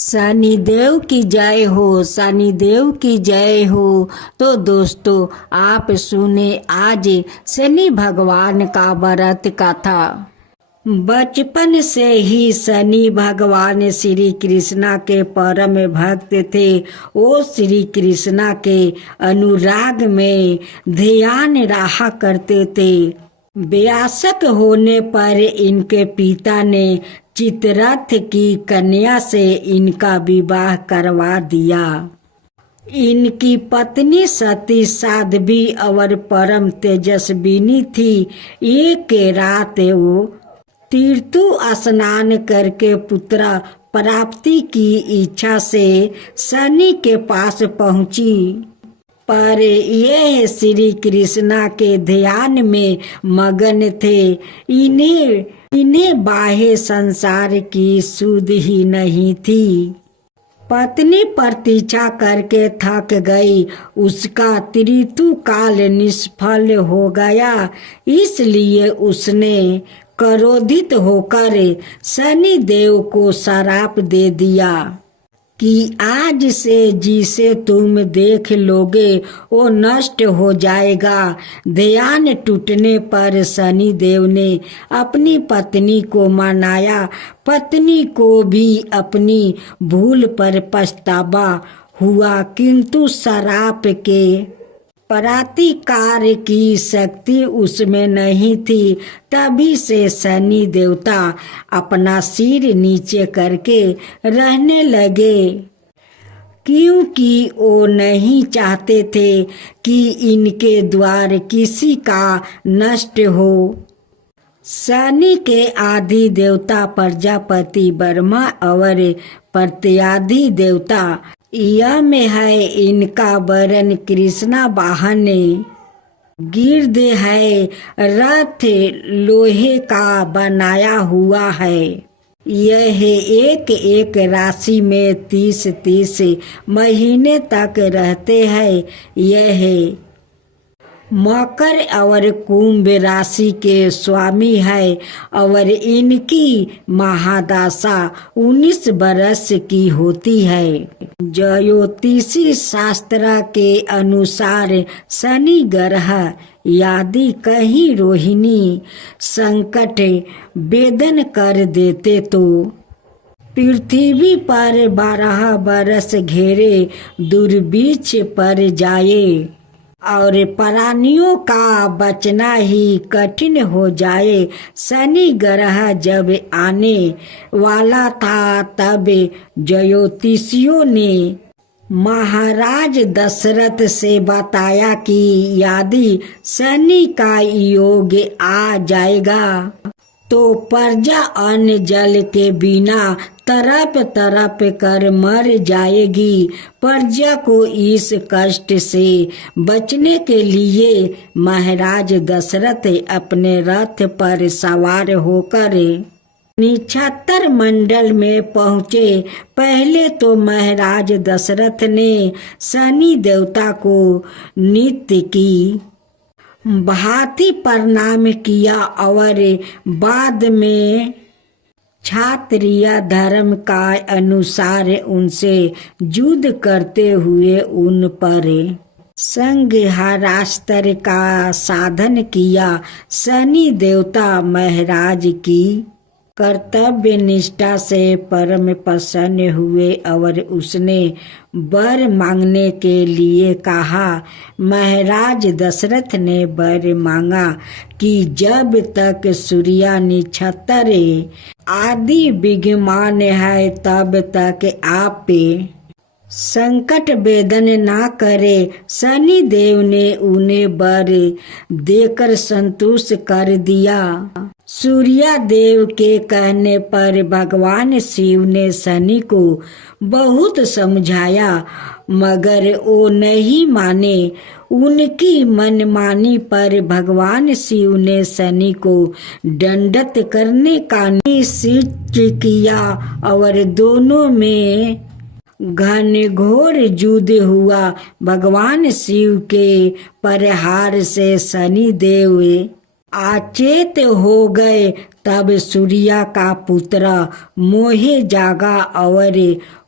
शनिदेव की जय हो, शनिदेव की जय हो। तो दोस्तों आप सुने आज शनि भगवान का व्रत कथा। बचपन से ही शनि भगवान श्री कृष्णा के परम भक्त थे। वो श्री कृष्णा के अनुराग में ध्यान रहा करते थे। वयस्क होने पर इनके पिता ने चित्ररथ की कन्या से इनका विवाह करवा दिया। इनकी पत्नी सती साध्वी और परम तेजस्विनी थी। एक रात वो तीर्थु स्नान करके पुत्र प्राप्ति की इच्छा से शनि के पास पहुंची, पर यह श्री कृष्णा के ध्यान में मगन थे। इन्हें बाह्य संसार की सुध ही नहीं थी। पत्नी प्रतीक्षा करके थक गई। उसका त्रितु काल निष्फल हो गया। इसलिए उसने क्रोधित होकर शनि देव को श्राप दे दिया कि आज से जिसे तुम देख लोगे वो नष्ट हो जाएगा। ध्यान टूटने पर शनि देव ने अपनी पत्नी को मनाया। पत्नी को भी अपनी भूल पर पछतावा हुआ, किंतु श्राप के प्रतिकार की शक्ति उसमें नहीं थी। तभी से शनि देवता अपना सिर नीचे करके रहने लगे, क्योंकि वो नहीं चाहते थे कि इनके द्वार किसी का नष्ट हो। शनि के आदि देवता प्रजापति, ब्रह्मा और प्रत्यादि देवता यम है। इनका वर्ण कृष्णा वाहन गिर्द है। रथ लोहे का बनाया हुआ है। यह एक एक राशि में 30 महीने तक रहते हैं। यह मकर और कुंभ राशि के स्वामी है और इनकी महादशा 19 बरस की होती है। ज्योतिषी शास्त्र के अनुसार शनि ग्रह यदि कहीं रोहिणी संकट वेदन कर देते तो पृथ्वी पर 12 बरस घेरे दुर्भिक्ष पर जाए और प्राणियों का बचना ही कठिन हो जाए। शनि ग्रह जब आने वाला था तब ज्योतिषियों ने महाराज दशरथ से बताया कि यदि शनि का योग आ जाएगा तो प्रजा अन्न जल के बिना तरप तरप कर मर जाएगी। प्रजा को इस कष्ट से बचने के लिए महाराज दशरथ अपने रथ पर सवार होकर नक्षत्र मंडल में पहुँचे। पहले तो महाराज दशरथ ने शनि देवता को नित्य की भांति प्रणाम किया और बाद में क्षत्रिय धर्म का अनुसार उनसे युद्ध करते हुए उन पर संहारास्त्र का साधन किया। शनि देवता महाराज की कर्तव्य निष्ठा से परम प्रसन्न हुए और उसने वर मांगने के लिए कहा। महाराज दशरथ ने वर मांगा कि जब तक सूर्य नक्षत्र आदि विद्यमान है तब तक आप संकट वेदन ना करे। शनि देव ने उन्हें वर देकर संतुष्ट कर दिया। सूर्य देव के कहने पर भगवान शिव ने शनि को बहुत समझाया, मगर वो नहीं माने। उनकी मनमानी पर भगवान शिव ने शनि को दंडित करने का निश्चय किया और दोनों में घनघोर युद्ध हुआ। भगवान शिव के प्रहार से शनि देव अचेत हो गए। तब सूर्या का पुत्र मोहे जागा और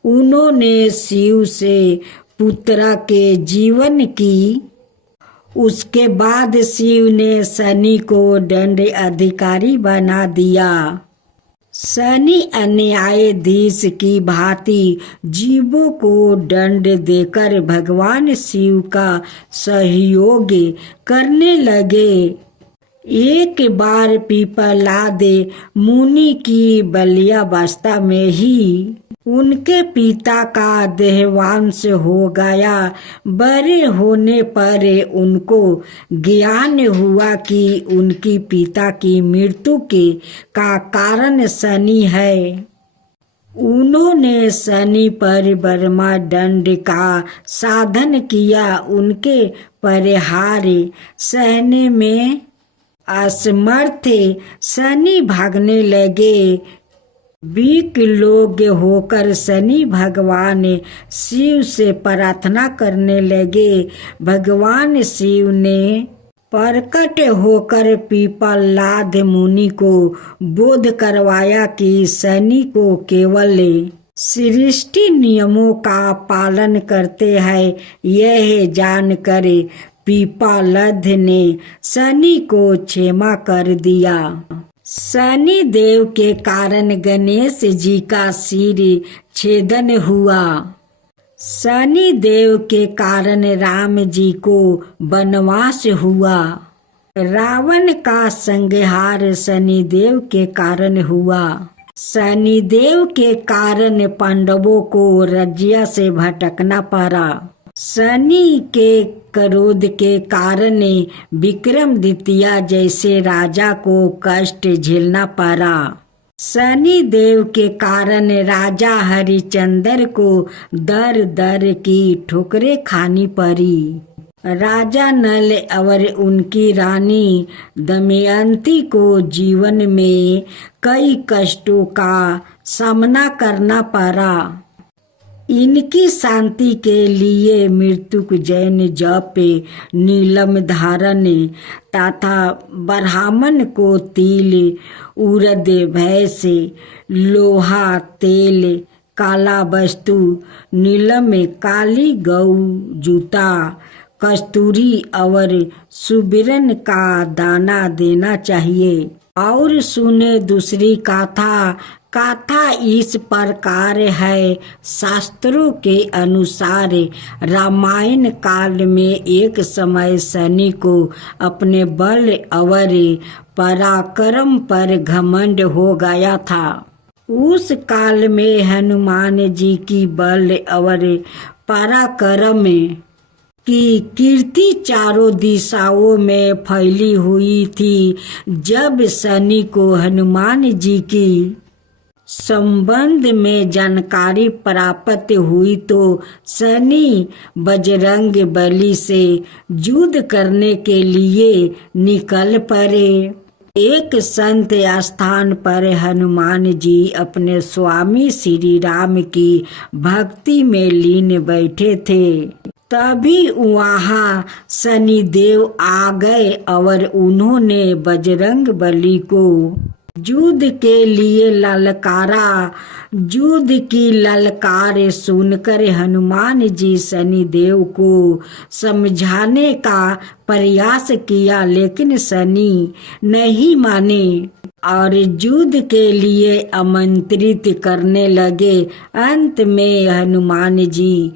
उन्होंने शिव से पुत्र के जीवन की। उसके बाद शिव ने शनि को दंड अधिकारी बना दिया। शनि अन्यायाधीश की भांति जीवों को दंड देकर भगवान शिव का सहयोग करने लगे। एक बार पिपलाद मुनि की बाल्यावस्था में ही उनके पिता का देहांत हो गया। बड़े होने पर उनको ज्ञान हुआ कि उनकी पिता की मृत्यु का कारण शनि है। उन्होंने शनि पर ब्रह्मा दंड का साधन किया। उनके परिहार सहने में असमर्थ शनि भागने लगे। वीक लोग होकर शनि भगवान शिव से प्रार्थना करने लगे। भगवान शिव ने प्रकट होकर पिपलाद मुनि को बोध करवाया कि शनि को केवल सृष्टि नियमों का पालन करते हैं। यह जानकर पिपलाद ने शनि को क्षमा कर दिया। शनि देव के कारण गणेश जी का सिर छेदन हुआ। शनि देव के कारण राम जी को वनवास हुआ। रावण का संहार शनि देव के कारण हुआ। शनि देव के कारण पांडवों को राज्य से भटकना पड़ा। शनि के क्रोध के कारण विक्रमादित्य जैसे राजा को कष्ट झेलना पड़ा। शनि देव के कारण राजा हरिश्चंद्र को दर दर की ठोकरें खानी पड़ी। राजा नल और उनकी रानी दमयंती को जीवन में कई कष्टों का सामना करना पड़ा। इनकी शांति के लिए मृत्यु जैन जप, नीलम धारण तथा ब्राह्मण को तिल, उड़द, भैंस, लोहा, तेल, काला वस्तु, नीलम, काली गौ, जूता, कस्तूरी और सुबिरन का दाना देना चाहिए। और सुने दूसरी कथा इस प्रकार है। शास्त्रों के अनुसार रामायण काल में एक समय शनि को अपने बल और पराक्रम पर घमंड हो गया था। उस काल में हनुमान जी की बल और पराक्रम की कीर्ति चारों दिशाओं में फैली हुई थी। जब शनि को हनुमान जी की संबंध में जानकारी प्राप्त हुई तो शनि बजरंग बली से युद्ध करने के लिए निकल पड़े। एक संत स्थान पर हनुमान जी अपने स्वामी श्री राम की भक्ति में लीन बैठे थे। तभी वहाँ शनिदेव आ गए और उन्होंने बजरंग बली को युद्ध के लिए ललकारा। युद्ध की ललकार सुनकर हनुमान जी शनिदेव को समझाने का प्रयास किया, लेकिन शनि नहीं माने और युद्ध के लिए आमंत्रित करने लगे। अंत में हनुमान जी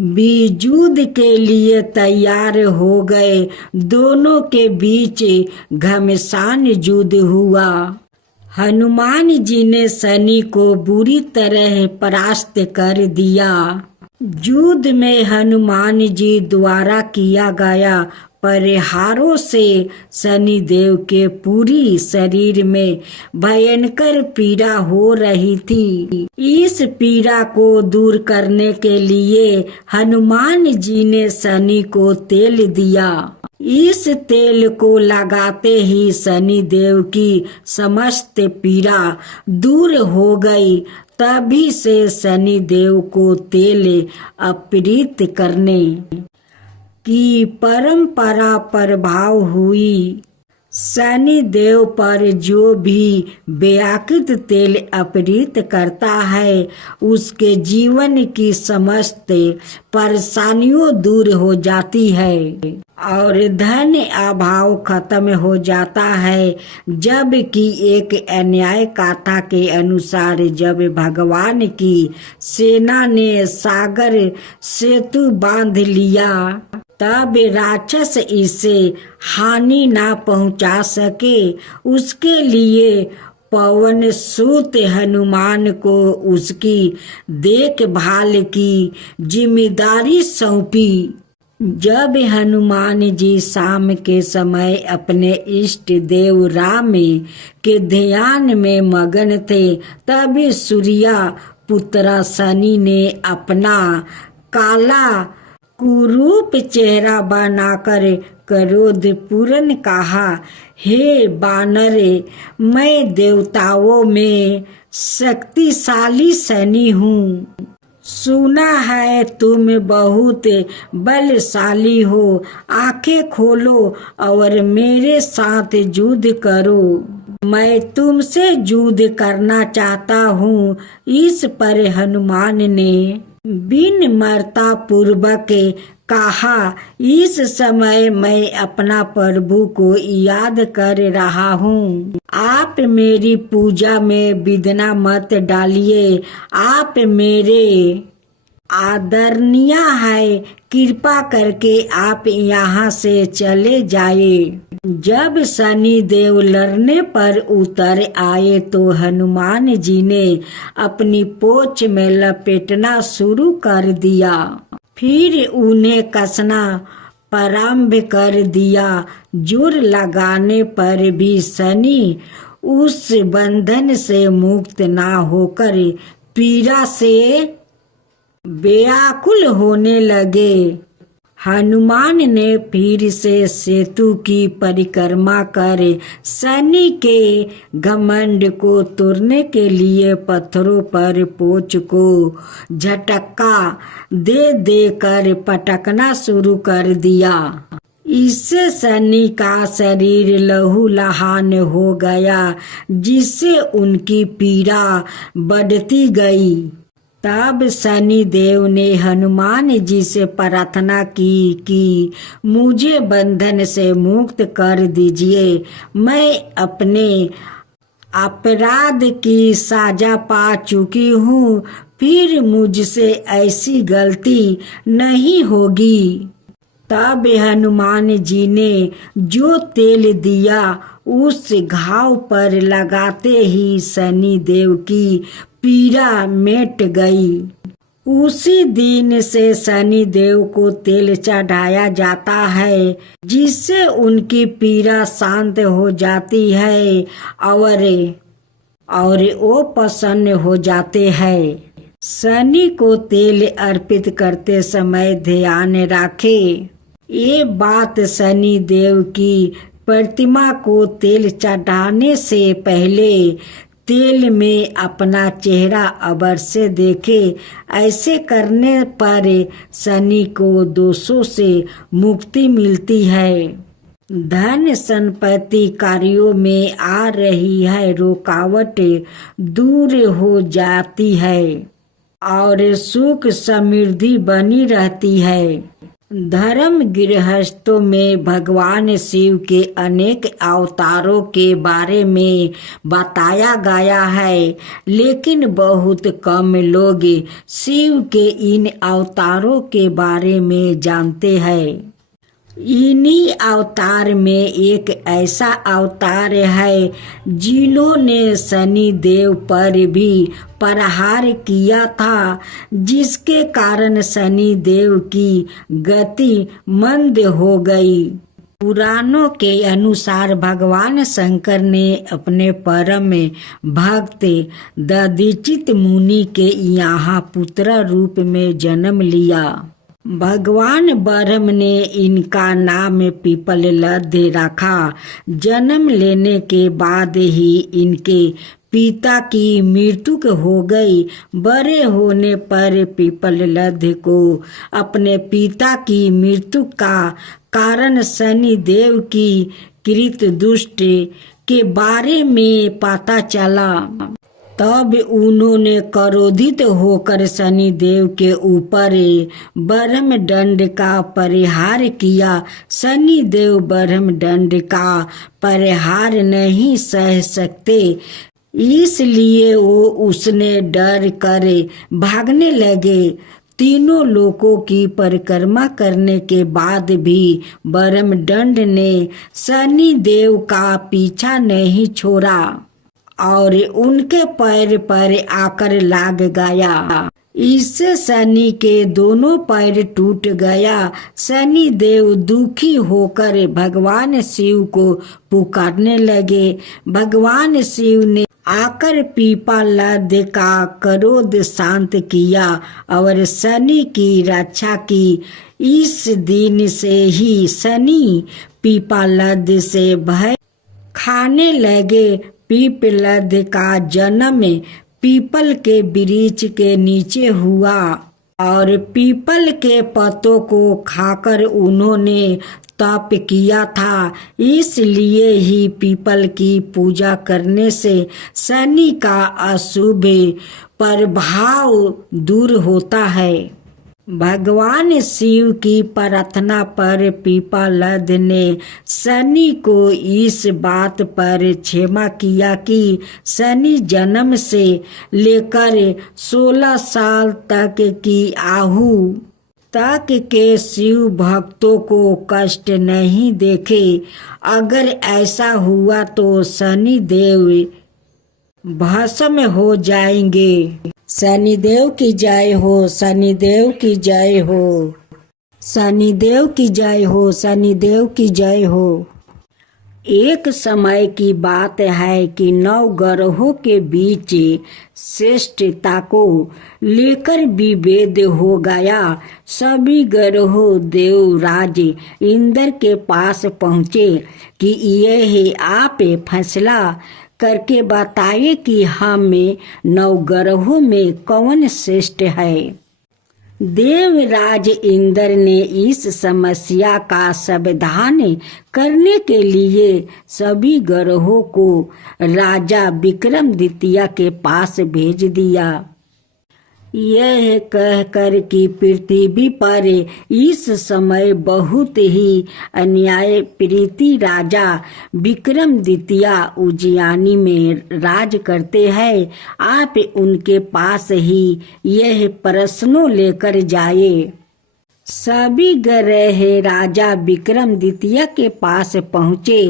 भी युद्ध के लिए तैयार हो गए। दोनों के बीच घमासान युद्ध हुआ। हनुमान जी ने शनि को बुरी तरह परास्त कर दिया। युद्ध में हनुमान जी द्वारा किया गया परिहारों से शनि देव के पूरी शरीर में भयंकर पीड़ा हो रही थी। इस पीड़ा को दूर करने के लिए हनुमान जी ने शनि को तेल दिया। इस तेल को लगाते ही शनि देव की समस्त पीड़ा दूर हो गई। तभी से शनि देव को तेल अर्पित करने की परंपरा प्रभाव हुई। शनि देव पर जो भी व्याकृत तेल अर्पित करता है उसके जीवन की समस्त परेशानियों दूर हो जाती है और धन अभाव खत्म हो जाता है। जबकि एक अन्याय कथा के अनुसार जब भगवान की सेना ने सागर सेतु बांध लिया तब राक्षस इसे हानि ना पहुंचा सके। उसके लिए पवन सूत हनुमान को उसकी देखभाल की जिम्मेदारी सौंपी। जब हनुमान जी शाम के समय अपने इष्ट देव राम के ध्यान में मगन थे तभी सूर्या पुत्र शनि ने अपना काला कुरूप चेहरा बनाकर क्रोधपूर्ण कहा, हे बानर, मैं देवताओं में शक्तिशाली शनि हूँ। सुना है तुम बहुत बलशाली हो। आंखें खोलो और मेरे साथ युद्ध करो। मैं तुमसे युद्ध करना चाहता हूँ। इस पर हनुमान ने विनम्रता पूर्वक कहा, इस समय मैं अपना प्रभु को याद कर रहा हूँ। आप मेरी पूजा में विघ्न मत डालिए। आप मेरे आदरणीय है, कृपा करके आप यहाँ से चले जाए। जब शनि देव लड़ने पर उतर आए तो हनुमान जी ने अपनी पोंछ में लपेटना शुरू कर दिया। फिर उन्हें कसना प्रारंभ कर दिया। जोर लगाने पर भी शनि उस बंधन से मुक्त ना होकर पीड़ा से व्याकुल होने लगे। हनुमान ने फिर से सेतु की परिक्रमा कर शनि के घमंड को तोड़ने के लिए पत्थरों पर पोंछ को झटका दे देकर पटकना शुरू कर दिया। इससे शनि का शरीर लहूलुहान हो गया, जिससे उनकी पीड़ा बढ़ती गई। तब शनि देव ने हनुमान जी से प्रार्थना की कि मुझे बंधन से मुक्त कर दीजिए। मैं अपने अपराध की सजा पा चुकी हूँ, फिर मुझसे ऐसी गलती नहीं होगी। तब हनुमान जी ने जो तेल दिया उस घाव पर लगाते ही शनि देव की पीड़ा मिट गई। उसी दिन से शनि देव को तेल चढ़ाया जाता है, जिससे उनकी पीड़ा शांत हो जाती है और वो प्रसन्न हो जाते हैं। शनि को तेल अर्पित करते समय ध्यान रखें। ये बात शनि देव की प्रतिमा को तेल चढ़ाने से पहले तेल में अपना चेहरा अवश्य देखे। ऐसे करने पर शनि को दोषों से मुक्ति मिलती है। धन संपत्ति कार्यों में आ रही है रुकावट दूर हो जाती है और सुख समृद्धि बनी रहती है। धर्म गृहस्थों में भगवान शिव के अनेक अवतारों के बारे में बताया गया है, लेकिन बहुत कम लोग शिव के इन अवतारों के बारे में जानते हैं। इन्हीं अवतार में एक ऐसा अवतार है जिन्होंने शनि देव पर भी प्रहार किया था, जिसके कारण शनि देव की गति मंद हो गई। पुराणों के अनुसार भगवान शंकर ने अपने परम भक्त दधीचित मुनि के यहाँ पुत्र रूप में जन्म लिया। भगवान ब्रह्म ने इनका नाम पीपललद्ध रखा। जन्म लेने के बाद ही इनके पिता की मृत्यु हो गई। बड़े होने पर पीपललद्ध को अपने पिता की मृत्यु का कारण शनि देव की कृत दुष्ट के बारे में पता चला, तब उन्होंने क्रोधित होकर शनिदेव के ऊपर ब्रह्मदंड का परिहार किया। शनिदेव ब्रह्मदंड का परिहार नहीं सह सकते, इसलिए वो उसने डर कर भागने लगे। तीनों लोकों की परिक्रमा करने के बाद भी ब्रह्मदंड ने शनिदेव का पीछा नहीं छोड़ा और उनके पैर पर आकर लाग गया। इससे शनि के दोनों पैर टूट गया। शनिदेव दुखी होकर भगवान शिव को पुकारने लगे। भगवान शिव ने आकर पीपालद का क्रोध शांत किया और शनि की रक्षा की। इस दिन से ही शनि पीपालद से भय खाने लगे। पीपलद का जन्म पीपल के वृक्ष के नीचे हुआ और पीपल के पत्तों को खाकर उन्होंने तप किया था। इसलिए ही पीपल की पूजा करने से शनि का अशुभ प्रभाव दूर होता है। भगवान शिव की प्रार्थना पर पीपालद ने शनि को इस बात पर क्षमा किया कि शनि जन्म से लेकर 16 साल तक की आयु तक के शिव भक्तों को कष्ट नहीं देखे। अगर ऐसा हुआ तो शनिदेव भस्म हो जाएंगे। शनिदेव की जय हो, शनिदेव की जय हो, शनिदेव की जय हो, शनिदेव की जय हो। एक समय की बात है कि 9 ग्रहों के बीच श्रेष्ठता को लेकर विभेद हो गया। सभी ग्रहों देवराज इंद्र के पास पहुँचे कि यह आप फैसला करके बताइए कि हमें 9 ग्रहों में कौन श्रेष्ठ है। देवराज इंद्र ने इस समस्या का समाधान करने के लिए सभी ग्रहों को राजा विक्रमादित्य के पास भेज दिया। यह कहकर कि पृथ्वी पर इस समय बहुत ही अन्याय प्रीति राजा विक्रमादित्य उज्जैनी में राज करते हैं। आप उनके पास ही यह प्रश्नों लेकर जाए। सभी ग्रह राजा विक्रमादित्य के पास पहुँचे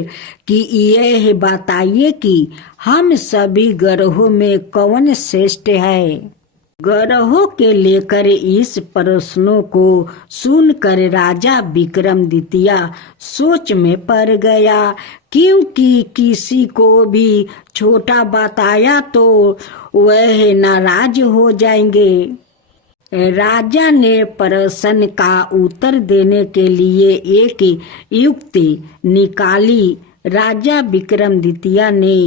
कि यह बताइए कि हम सभी ग्रहों में कौन श्रेष्ठ है। ग्रहों के लेकर इस प्रश्नों को सुनकर राजा विक्रमादित्य सोच में पड़ गया, क्योंकि किसी को भी छोटा बताया तो वह नाराज हो जाएंगे। राजा ने प्रश्न का उत्तर देने के लिए एक युक्ति निकाली। राजा विक्रमादित्य ने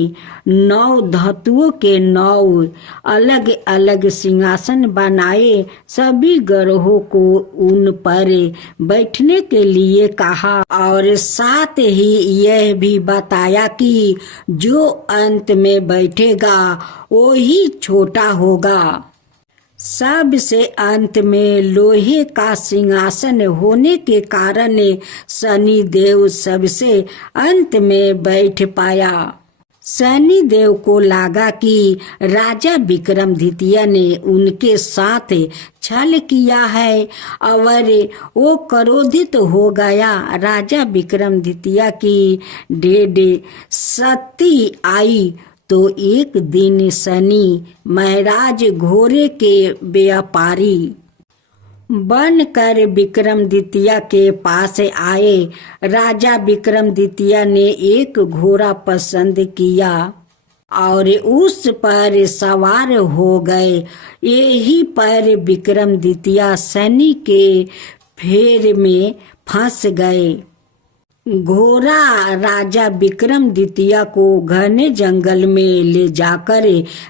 9 धातुओं के 9 अलग अलग सिंहासन बनाए। सभी ग्रहों को उन पर बैठने के लिए कहा और साथ ही यह भी बताया कि जो अंत में बैठेगा वो ही छोटा होगा। सबसे अंत में लोहे का सिंहासन होने के कारण शनिदेव सबसे अंत में बैठ पाया। शनिदेव को लगा कि राजा विक्रमादित्य ने उनके साथ छल किया है और वो क्रोधित हो गया। राजा विक्रमादित्य की डेढ़ सती आई तो एक दिन शनि महाराज घोड़े के व्यापारी बनकर विक्रमादित्य के पास आए। राजा विक्रमादित्य ने एक घोड़ा पसंद किया और उस पर सवार हो गए। यही पर विक्रमादित्य शनि के फेर में फंस गए। घोड़ा राजा विक्रमादित्य को घने जंगल में ले जाकर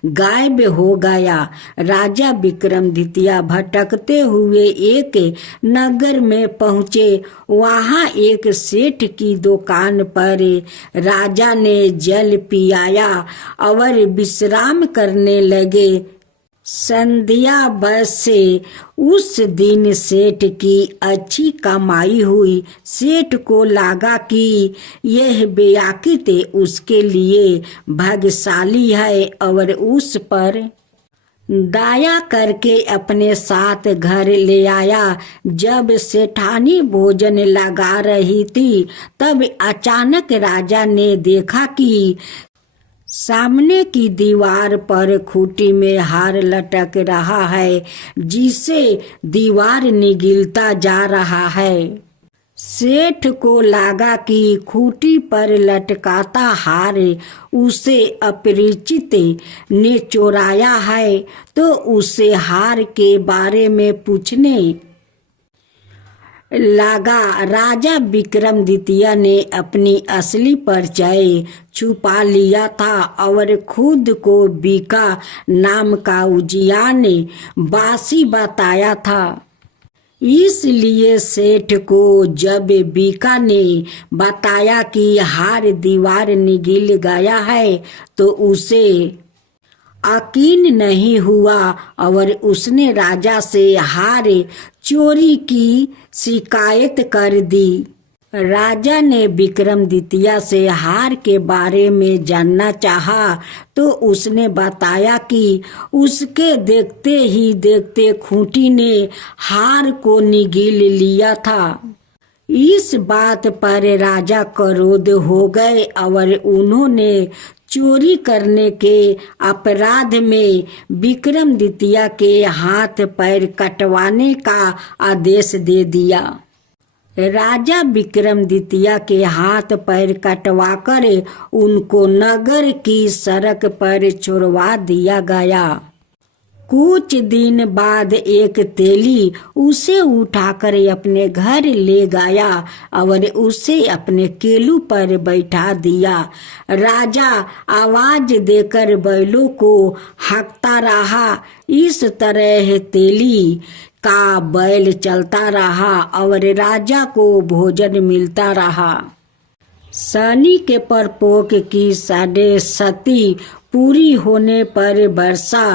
गायब हो गया। राजा विक्रमादित्य भटकते हुए एक नगर में पहुँचे। वहाँ एक सेठ की दुकान पर राजा ने जल पियाया और विश्राम करने लगे। संध्या बस से उस दिन सेठ की अच्छी कमाई हुई। सेठ को लगा कि यह बेयाकित उसके लिए भाग्यशाली है और उस पर दया करके अपने साथ घर ले आया। जब सेठानी भोजन लगा रही थी तब अचानक राजा ने देखा कि सामने की दीवार पर खूंटी में हार लटक रहा है जिसे दीवार निगलता जा रहा है। सेठ को लगा कि खूंटी पर लटकाता हार उसे अपरिचित ने चुराया है, तो उसे हार के बारे में पूछने लगा। राजा विक्रमादित्य ने अपनी असली परिचय छुपा लिया था और खुद को बीका नाम का उजियान बासी बताया था। इसलिए सेठ को जब बीका ने बताया कि हार दीवार निगल गया है तो उसे यकीन नहीं हुआ और उसने राजा से हार चोरी की शिकायत कर दी। राजा ने विक्रमादित्य से हार के बारे में जानना चाहा तो उसने बताया कि उसके देखते ही देखते खूंटी ने हार को निगल लिया था। इस बात पर राजा क्रोध हो गए और उन्होंने चोरी करने के अपराध में विक्रमादित्य के हाथ पैर कटवाने का आदेश दे दिया। राजा विक्रमादित्य के हाथ पैर कटवाकर उनको नगर की सड़क पर छोड़वा दिया गया। कुछ दिन बाद एक तेली उसे उठाकर अपने घर ले गया और उसे अपने केलू पर बैठा दिया। राजा आवाज देकर बैलों को हाँकता रहा। इस तरह तेली का बैल चलता रहा और राजा को भोजन मिलता रहा। शनि के प्रकोप की 7.5 पूरी होने पर वर्षा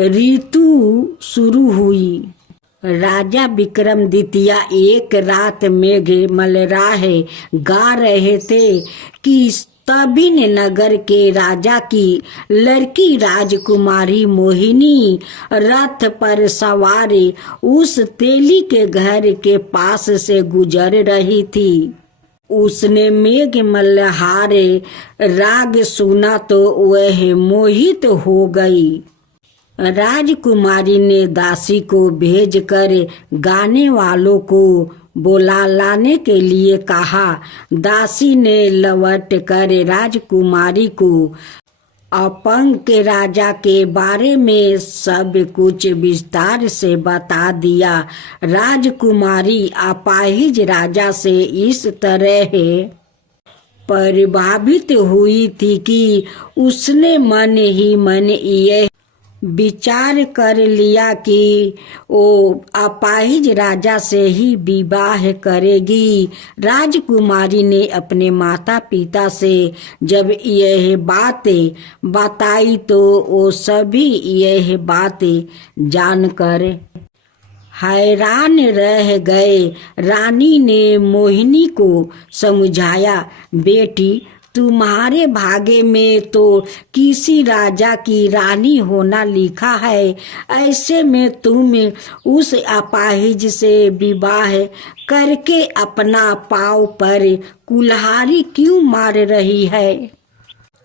ऋतु शुरू हुई। राजा विक्रमादित्य एक रात मेघ मलराहे गा रहे थे कि तभी नगर के राजा की लड़की राजकुमारी मोहिनी रथ पर सवार उस तेली के घर के पास से गुजर रही थी। उसने मेघ मल्हारे राग सुना तो वह मोहित हो गई। राजकुमारी ने दासी को भेजकर गाने वालों को बुला लाने के लिए कहा। दासी ने लौट कर राजकुमारी को अपंग के राजा के बारे में सब कुछ विस्तार से बता दिया। राजकुमारी अपाहिज राजा से इस तरह प्रभावित हुई थी कि उसने मन ही मन यह विचार कर लिया कि वो अपाहिज राजा से ही विवाह करेगी। राजकुमारी ने अपने माता पिता से जब यह बातें बताई तो वो सभी यह बातें जानकर हैरान रह गए। रानी ने मोहिनी को समझाया, बेटी तुम्हारे भाग्य में तो किसी राजा की रानी होना लिखा है, ऐसे में तुम उस अपाहिज से विवाह करके अपना पाँव पर कुल्हाड़ी क्यों मार रही है।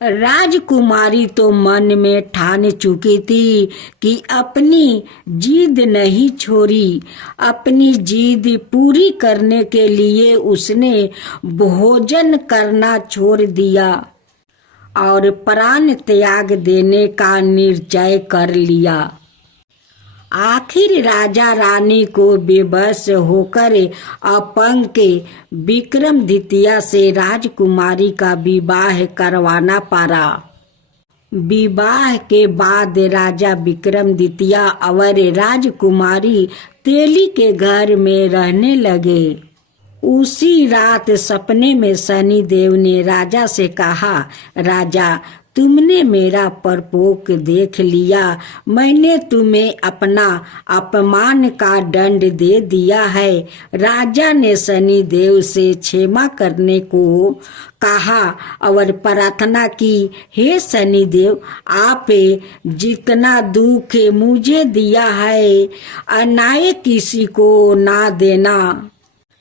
राजकुमारी तो मन में ठान चुकी थी कि अपनी जिद नहीं छोड़ी। अपनी जिद पूरी करने के लिए उसने भोजन करना छोड़ दिया और प्राण त्याग देने का निश्चय कर लिया। आखिर राजा रानी को बेबस होकर अपंग के विक्रमादित्य से राजकुमारी का विवाह करवाना पड़ा। विवाह के बाद राजा विक्रमादित्य और राजकुमारी तेली के घर में रहने लगे। उसी रात सपने में शनि देव ने राजा से कहा, राजा, तुमने मेरा परपोक देख लिया। मैंने तुम्हें अपना अपमान का दंड दे दिया है। राजा ने शनि देव से क्षमा करने को कहा और प्रार्थना की, हे शनि देव, आप जितना दुख मुझे दिया है अन्याय किसी को ना देना।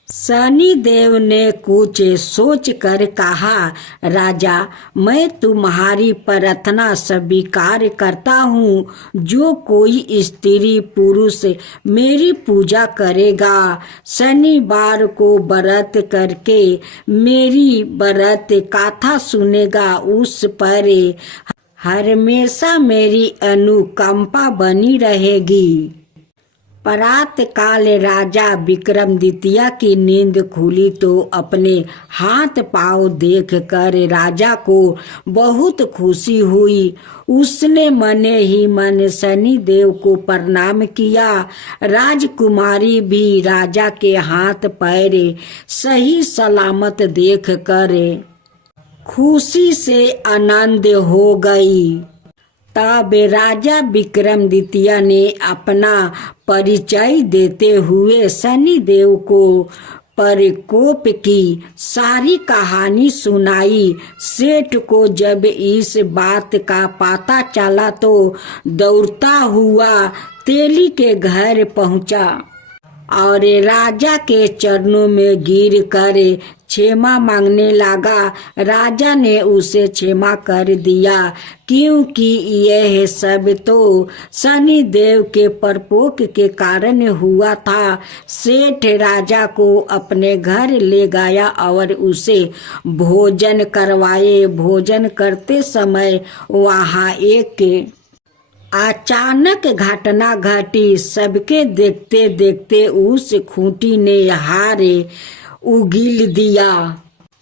शनि देव ने कुछ सोच कर कहा, राजा, मैं तुम्हारी प्रार्थना स्वीकार करता हूँ। जो कोई स्त्री पुरुष मेरी पूजा करेगा, शनिवार को व्रत करके मेरी व्रत कथा सुनेगा, उस पर हमेशा मेरी अनुकंपा बनी रहेगी। प्रात काल राजा विक्रमादित्य की नींद खुली तो अपने हाथ पांव देखकर राजा को बहुत खुशी हुई। उसने मने ही मन शनि देव को प्रणाम किया। राजकुमारी भी राजा के हाथ पैर सही सलामत देखकर खुशी से आनंद हो गई। तब राजा विक्रमादित्य ने अपना परिचय देते हुए शनि देव को प्रकोप की सारी कहानी सुनाई। सेठ को जब इस बात का पता चला तो दौड़ता हुआ तेली के घर पहुंचा और राजा के चरणों में गिर कर क्षमा मांगने लगा। राजा ने उसे क्षमा कर दिया, क्योंकि यह सब तो शनि देव के प्रकोप के कारण हुआ था। सेठ राजा को अपने घर ले गया और उसे भोजन करवाए। भोजन करते समय वहाँ एक अचानक घटना घटी। सबके देखते देखते उस खूंटी ने हार उगील दिया।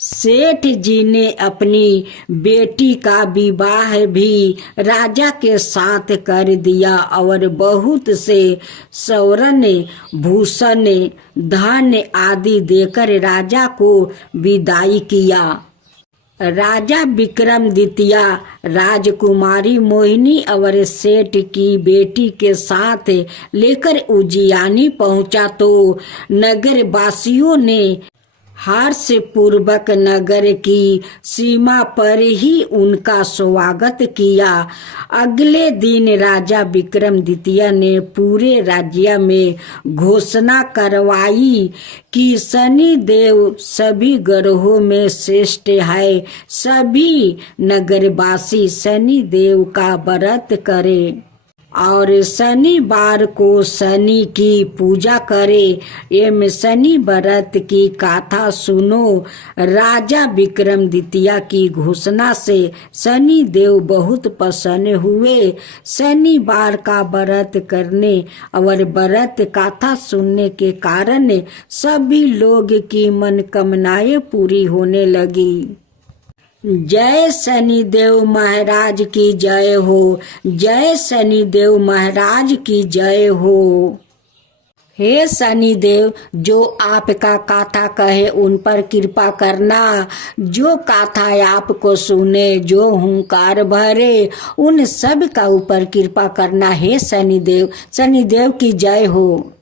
सेठ जी ने अपनी बेटी का विवाह भी राजा के साथ कर दिया और बहुत से स्वर्ण भूषण धन आदि देकर राजा को विदाई किया। राजा विक्रमादित्य राजकुमारी मोहिनी और सेठ की बेटी के साथ लेकर उज्जैनी पहुंचा तो नगर वासियों ने हर्ष पूर्वक नगर की सीमा पर ही उनका स्वागत किया। अगले दिन राजा विक्रमादित्य ने पूरे राज्य में घोषणा करवाई कि शनि देव सभी ग्रहों में श्रेष्ठ है। सभी नगरवासी शनि देव का व्रत करें और शनिवार को शनि की पूजा करे एवं शनि व्रत की कथा सुनो। राजा विक्रमादित्य की घोषणा से शनि देव बहुत प्रसन्न हुए। शनिवार का व्रत करने और व्रत कथा सुनने के कारण सभी लोग की मनोकामनाएं पूरी होने लगी। जय शनि देव महाराज की जय हो। जय शनि देव महाराज की जय हो। हे शनि देव, जो आपका कथा कहे उन पर कृपा करना। जो कथा आपको सुने, जो हुंकार भरे, उन सब का ऊपर कृपा करना। हे शनि देव की जय हो।